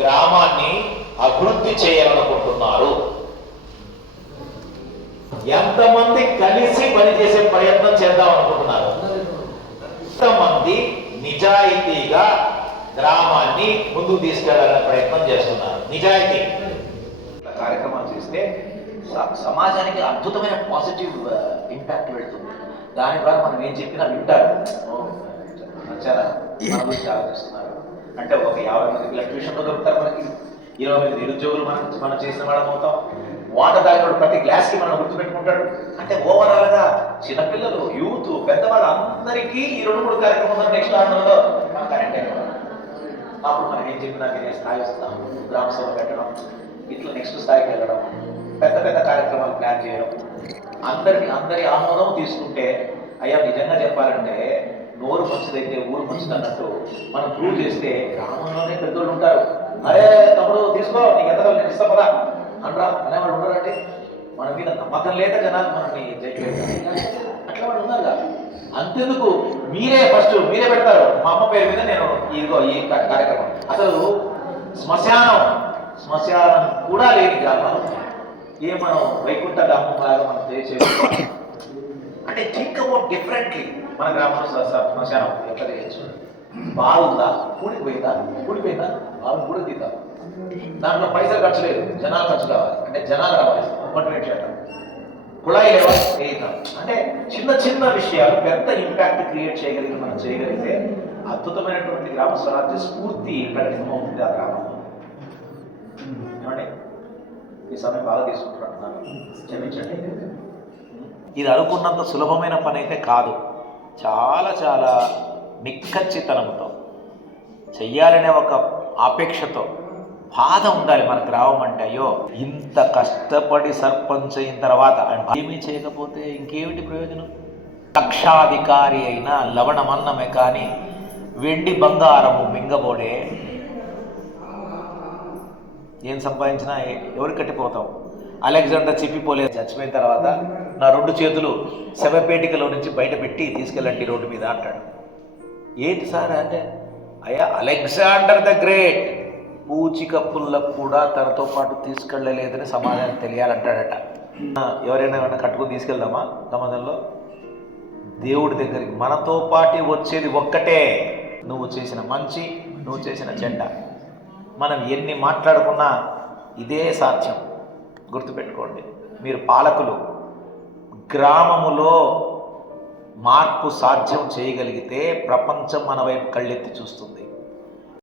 గ్రామాన్ని అభివృద్ధి చేయాలనుకుంటున్నారు? ఎంతమంది కలిసి పనిచేసే ప్రయత్నం చేద్దాం అనుకుంటున్నారు? ఎంతమంది నిజాయితీగా గ్రామాన్ని ముందుకు తీసుకెళ్లాలనే ప్రయత్నం చేస్తున్నారు? నిజాయితీ కార్యక్రమాలు చేస్తే సమాజానికి అద్భుతమైన పాజిటివ్ ఇంపాక్ట్ పెడుతుంది. దాని ద్వారా మనం ఏం చెప్పినా వింటారు. చాలా ఆలోచిస్తున్నారు. అంటే ఒక 50 మంది పిల్లలు ట్యూషన్లో దొరుకుతారు, మనకి 20 మంది నిరుద్యోగులు మనం చేసిన వాళ్ళం అవుతాం. వాటర్ తాగినప్పుడు ప్రతి గ్లాస్కి మనం గుర్తుపెట్టుకుంటాడు. అంటే ఓవరాల్గా చిన్నపిల్లలు, యూత్, పెద్దవాళ్ళు అందరికీ ఈ 2-3 కార్యక్రమాలు నెక్స్ట్ ఆంధ్రలో మనం కనెక్ట్ అయిపోతాం. అప్పుడు మనం ఏం చెప్పినా నేను స్థాయి వస్తాం, గ్రామ సభ పెట్టడం, ఇట్లా నెక్స్ట్ స్థాయికి వెళ్ళడం, పెద్ద పెద్ద కార్యక్రమాలు ప్లాన్ చేయడం, అందరి ఆమోదం తీసుకుంటే, అయ్యా నిజంగా చెప్పాలంటే నోరు మంచిదైతే ఊరు మంచిది అన్నట్టు మనం ప్రూవ్ చేస్తే గ్రామంలోనే పెద్దోళ్ళు ఉంటారు. అరే తమ్ముడు తీసుకో, నీకు ఎంత నేను ఇస్తా పదా అనరా అనేవాళ్ళు ఉన్నారంటే మన మీద నమ్మకం లేక జనాలు మనల్ని అట్లా వాళ్ళు ఉన్నారు కదా. అంతెందుకు మీరే మీరే పెడతారు. మా అమ్మ పేరు మీద నేను ఇదిగో ఈ కార్యక్రమం. అసలు శ్మశానం కూడా లేని గ్రామాలు మనం వైకుంఠ గ్రామం లాగా మనం చేయాలి అంటే థింక్ అబౌట్ డిఫరెంట్లీ. మన గ్రామంలో శ్మశానం ఎట్లా చేయొచ్చు? బాగుందా? కూడిపోయిందా? బాగుంది కూడా తీద్దాం. దాంట్లో పైసలు ఖర్చు లేదు, జనాలు ఖర్చు కావాలి. అంటే జనాలు రావాలి, మోటివేట్ చేయడం. కుళాయి లేవా? వేయిద్దాం. అంటే చిన్న చిన్న విషయాలు పెద్ద ఇంపాక్ట్ క్రియేట్ మనం చేయగలిగితే అద్భుతమైనటువంటి గ్రామ స్వరాజ్య స్ఫూర్తి ప్రకటితమవుతుంది ఆ గ్రామంలో. ఏమండి, ఈ సమయం బాగా తీసుకుంటున్నాను, క్షమించండి. ఇది అనుకున్నంత సులభమైన పని అయితే కాదు. చాలా చాలా నిక్కచ్చితనంతో చెయ్యాలనే ఒక ఆపేక్షతో, బాధ ఉండాలి మన గ్రామం అంటే. అయ్యో ఇంత కష్టపడి సర్పంచ్ అయిన తర్వాత ఏమీ చేయకపోతే ఇంకేమిటి ప్రయోజనం? లక్షాధికారి అయిన లవణమన్నమే కానీ వెండి బంగారము మింగబోడే. ఏం సంపాదించినా ఎవరు కట్టిపోతాం? అలెగ్జాండర్ చెప్పిపోలేదు, చచ్చిపోయిన తర్వాత నా 2 చేతులు శవపేటికలో నుంచి బయట పెట్టి తీసుకెళ్ళండి రోడ్డు మీద అంటాడు. ఏంటి సార్ అంటే, అయ్యా అలెగ్జాండర్ ద గ్రేట్ పూచికప్పులకు కూడా తనతో పాటు తీసుకెళ్ళలేదని సమాధానం తెలియాలంటాడట. ఎవరైనా కట్టుకుని తీసుకెళ్దామా సమాజంలో? దేవుడి దగ్గరికి మనతో పాటు వచ్చేది ఒక్కటే, నువ్వు చేసిన మంచి, నువ్వు చేసిన చెడ్డ. మనం ఎన్ని మాట్లాడుకున్నా ఇదే సాధ్యం. గుర్తుపెట్టుకోండి, మీరు పాలకులు గ్రామములో మార్పు సాధ్యం చేయగలిగితే ప్రపంచం మన వైపు కళ్ళెత్తి చూస్తుంది.